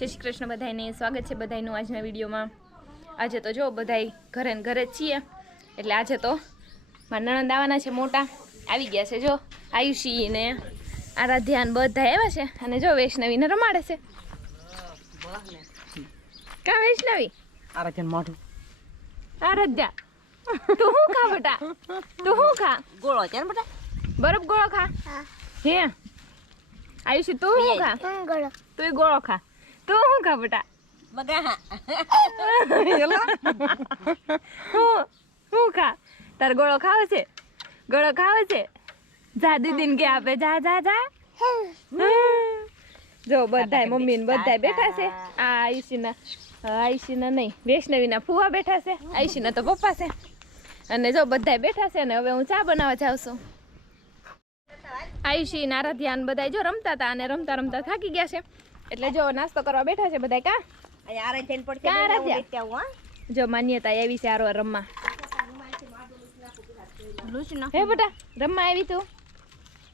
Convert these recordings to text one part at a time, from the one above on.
જય શ્રી કૃષ્ણ બધાને સ્વાગત છે બધાનું આજના વિડીયોમાં। આજે તો જો બધાય ઘરે ને ઘરે જ છીએ એટલે આજે તો મારા નણંદ આવવાના છે, મોટા આવી ગયા છે। જો આયુષી ને આરાધ્યા ને બધા આવ્યા છે અને જો વૈષ્ણવીને રમાડે છે। કા વૈષ્ણવી? આરાધ્યા મોઢું આરાધ્યા તું શું ખા બેટા? તું શું ખા? ગોળો છે ને બેટા? બરફ ગોળો ખા? હે આયુષી તું શું ખા? ગોળો। તું ગોળો ખા। તું શું ખા બેટા? બગા હું ખા? તાર ગોળો ખાવે છે? ગોળો ખાવે છે? જા દીદીને કે આપે, જા જા જા। જો બધાય મમ્મી ને બધાય બેઠા છે। આ આયુષીના નહીં, વૈષ્ણવીના ફુવા બેઠા છે, આયુષીના તો પપ્પા છે અને જો બધાય બેઠા છે ને હવે હું ચા બનાવવા જાઉં છું। આયુષી ને આરાધ્યા ને બધાય જો રમતા હતા અને રમતા રમતા થાકી ગયા છે એટલે જો નાસ્તો કરવા બેઠા છે બધાય। કા આરાધ્યા પડશે કા આરાધ્યા? જો માન્યતા આવી છે આરો રમવા। હે બેટા રમવા આવી તું?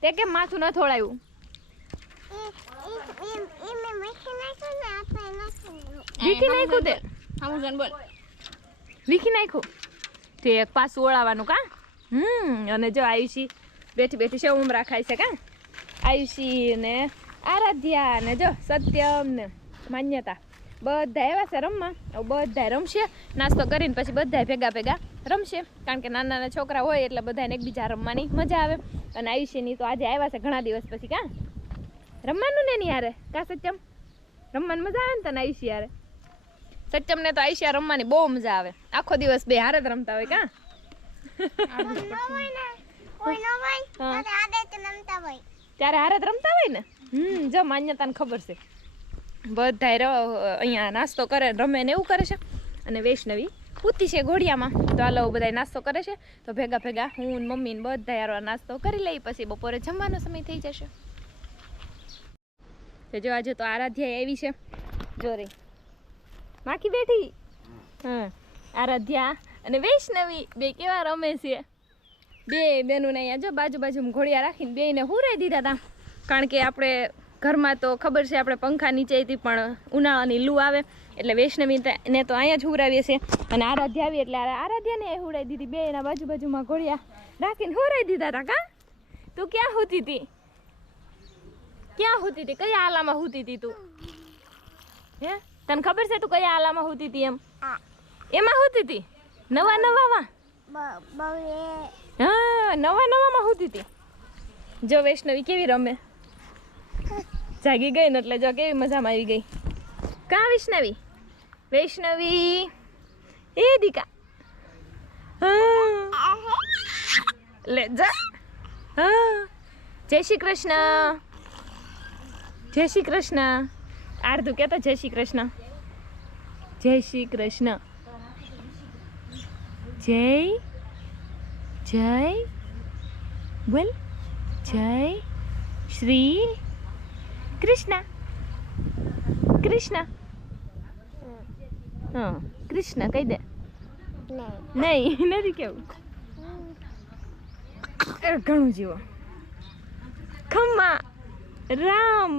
તે કેમ માથું ન થોડાયું? વીખી નાખ્યું તે? વીખી નાખ્યું તે એક પાછું ઓળાવાનું? કા અને જો આયુષી બેઠી બેઠી છે ઉમરા ખાય છે। કા આયુષી ને આરાધ્યા ને જો સત્યમ ને માન્યતા બધા એવા છે રમવા। બધા રમશે નાસ્તો કરીને પછી બધા ભેગા ભેગા રમશે, કારણ કે નાના નાના છોકરા હોય એટલે બધાને એકબીજા રમવાની મજા આવે। અને આયુષ્યની તો આજે આવ્યા છે ઘણા દિવસ પછી। કા રમવાનું ને નહીં યારે? કા સત્યમ રમવાની મજા આવે ને તને આયુષ્ય યારે? સત્યમ ને તો આયુષ્ય રમવાની બહુ મજા આવે, આખો દિવસ બે હારે જ રમતા હોય। કા ત્યારે હારે જ રમતા હોય ને? જો માન્યતાને ખબર છે બધા અહીંયા નાસ્તો કરે રમે ને એવું કરે છે અને વૈષ્ણવી પૂતી છે ઘોડિયામાં। તો હાલો બધા નાસ્તો કરે છે તો ભેગા ભેગા હું ને મમ્મી ને બધા યાર નાસ્તો કરી લઈ, પછી બપોરે જમવાનો સમય થઈ જશે। તો જો આજે તો આરાધ્યા આવી છે, જો રે માખી બેઠી। આરાધ્યા અને વૈષ્ણવી બે કેવા રમે છે। બે બેનું અહીંયા જો બાજુ બાજુમાં ઘોડિયા રાખીને બેને હુરાઈ દીધા હતા, કારણ કે આપણે ઘરમાં તો ખબર છે આપણે પંખા નીચેથી પણ ઉનાળાની લૂ આવે એટલે વૈષ્ણવી ને તો અહીંયા જ હુરાવીએ છીએ અને આરાધ્યા આવી એટલે આરાધ્યાને હુરાઈ દીધી। બે એના બાજુ બાજુમાં ઘોડિયા રાખીને હુરાઈ દીધા હતા। કા તું ક્યાં હોતી હતી? ક્યાં હોતી હતી? કયા આલામાં હોતી હતી તું? હે તને ખબર છે તું કયા આલામાં હોતી હતી? એમાં હોતી હતી નવા નવામાં? હા નવા નવામાં હોતી હતી। જો વૈષ્ણવી કેવી રમે, જાગી ગઈ ને એટલે જો કેવી મજામાં આવી ગઈ। કા વૈષ્ણવી? વૈષ્ણવી એ દીકા લે જા। જય શ્રી કૃષ્ણ, જય શ્રી કૃષ્ણ। આરધુ કેતો જય શ્રી કૃષ્ણ, જય શ્રી કૃષ્ણ, જય જય બોલ, જય શ્રી કૃષ્ણ, કૃષ્ણ હા કૃષ્ણ કહી દે। નહીં નથી કેવું, ઘણું જીવો ખમ્મા રામ।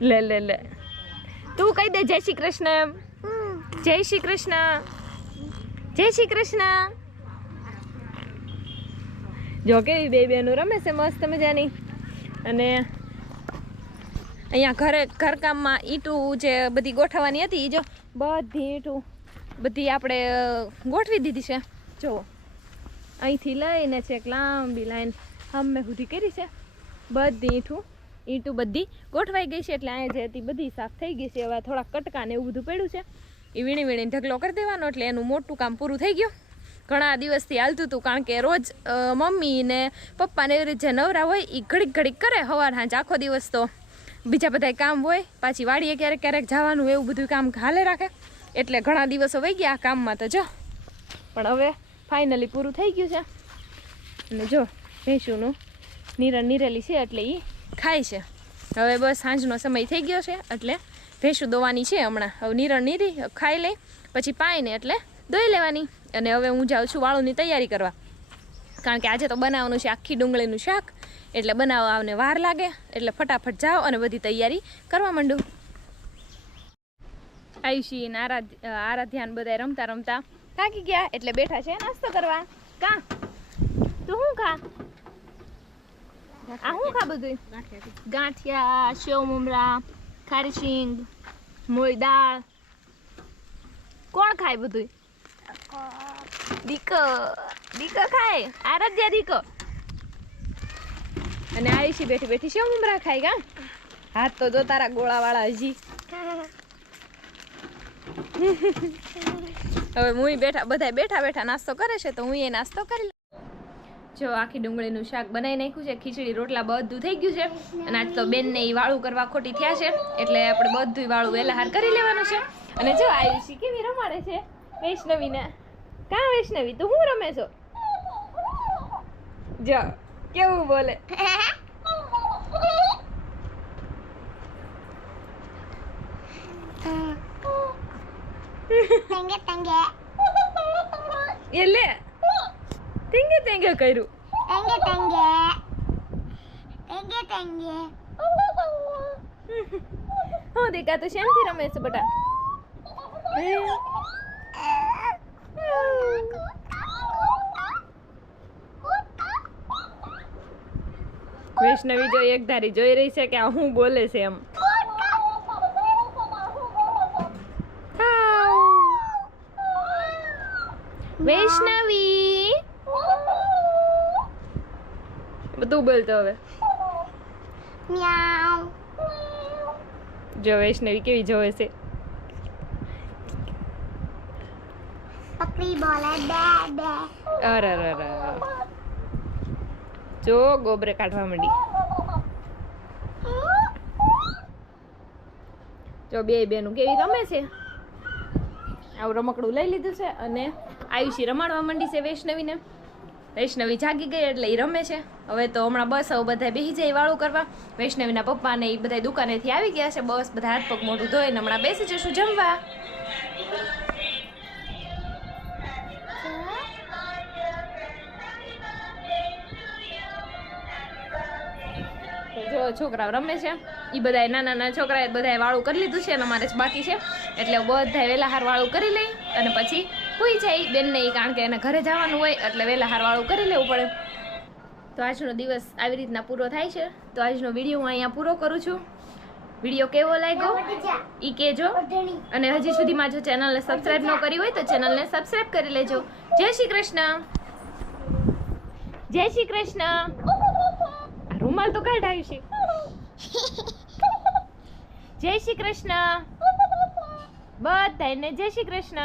લે લે લે તું કહી દે જય શ્રી કૃષ્ણ એમ। જય શ્રી કૃષ્ણ, જય શ્રી કૃષ્ણ। જો કેવી બે બેનું રમે છે મસ્ત મજાની। અને અહીંયા ઘરકામમાં ઈંટું જે બધી ગોઠવવાની હતી જો બધી ઈંટું બધી આપણે ગોઠવી દીધી છે। જુઓ અહીંથી લઈને છે એક લાંબી લાઈન અમે સુધી કરી છે, બધી ઈંટું બધી ગોઠવાઈ ગઈ છે એટલે અહીંયા જે હતી બધી સાફ થઈ ગઈ છે। હવે થોડાક કટકા ને એવું બધું પડ્યું છે એ વીણી વીણીને ઢગલો કરી દેવાનો એટલે એનું મોટું કામ પૂરું થઈ ગયું। ઘણા દિવસથી હાલતું હતું, કારણ કે રોજ મમ્મી ને પપ્પાને એવી રીતે નવરા હોય એ ઘડીક ઘડીક કરે સવાર સાંજ, આખો દિવસ તો બીજા બધા કામ હોય, પાછી વાડીએ ક્યારેક ક્યારેક જવાનું એવું બધું કામ હાલે રાખે એટલે ઘણા દિવસો વહી ગયા આ કામમાં। તો જો પણ હવે ફાઇનલી પૂરું થઈ ગયું છે અને જો ભેંસુનું નીરણ નીરેલી છે એટલે એ ખાય છે। હવે બસ સાંજનો સમય થઈ ગયો છે એટલે ભેંસું દોવાની છે હમણાં। હવે નીરણ નીરી ખાઈ લે પછી પાઈને એટલે દોઈ લેવાની અને હવે હું જાઉં છું વાળુની તૈયારી કરવા। કારણ કે આજે તો બનાવવાનું છે આખી ડુંગળીનું શાક, એટલે બનાવવાને વાર લાગે, એટલે ફટાફટ જાઓ અને બધી તૈયારી કરવા માંડું. આયુષી ને આરાધ્યાન બધા રમતા રમતા થાકી ગયા, એટલે બેઠા છે નાસ્તો કરવા. કા તું શું ખા? આ શું ખા બધું? ગાંઠિયા, સેવ મમરા, ખારી શીંગ, મોળી દાળ. કોણ ખાય બધું? દીકો ખાય, આરાધ્યા દીકો. અને આયુષી બેઠી બેઠી સેવ મમરા ખાય. કા હાથ તો જો તારા ગોળાવાળા હજી. હવે હું બધા બેઠા નાસ્તો કરે છે, તો હું એ નાસ્તો કરી લઉં. જો આખી ડુંગળીનું શાક બનાવી નાખ્યું છે, ખીચડી રોટલા બધું થઈ ગયું છે. અને આજ તો બેનને એ વાળું કરવા ખોટી થયા છે, એટલે આપણે બધું વાળું વહેલા હાર કરી લેવાનું છે. અને જો આયુષી કેવી રમાડે છે વૈષ્ણવીને. કા વૈષ્ણવી તું શું રમે છો? જો કેવું બોલે. એ લે ટેંગે ટેંગે કર્યું. હું દીકા તું શેમથી રમે છે બેટા? વૈષ્ણવી જો એક ધારી જોઈ રહી છે કે આ હું બોલે છે એમ. વૈષ્ણવી તું બોલતો હવે. જો વૈષ્ણવી કેવી જોવે છે. અરે જો ગોબરે કાઢવા માંડી. જો બે બેનું કેવી રમે છે. આવું રમકડું લઈ લીધું છે અને આયુષી રમાડવા માંડી છે વૈષ્ણવીને. વૈષ્ણવી જાગી ગઈ એટલે એ રમે છે. હવે તો હમણાં બસ હવે બધા બેસી જાય વાળું કરવા. વૈષ્ણવીના પપ્પા ને એ બધા દુકાનેથી આવી ગયા છે. બસ બધા હાથ પગ મોઢું ધોઈને હમણાં બેસી જશું જમવા. જો છોકરાઓ રમે છે. એ બધા નાના છોકરાએ બધાએ વાળું કરી લીધું છે અને અમારે જ બાકી છે, એટલે બધા વહેલા હાર વાળું કરી લઈ અને પછી હોઈ જાય બેનને. કારણ કે એને ઘરે જવાનું હોય એટલે વહેલા હાર વાળું કરી લેવું પડે. તો આજનો દિવસ આવી રીતના પૂરો થાય છે. તો આજનો વિડીયો હું અહીંયા પૂરો કરું છું. વિડીયો કેવો લાગ્યો એ કહેજો. અને હજી સુધીમાં જો ચેનલને સબસ્ક્રાઈબ ન કરી હોય તો ચેનલને સબસ્ક્રાઈબ કરી લેજો. જય શ્રી કૃષ્ણ. જય શ્રી કૃષ્ણ. રૂમાલ તો કાઢાયું છે. જય શ્રી કૃષ્ણ બધાને. જય શ્રી કૃષ્ણ.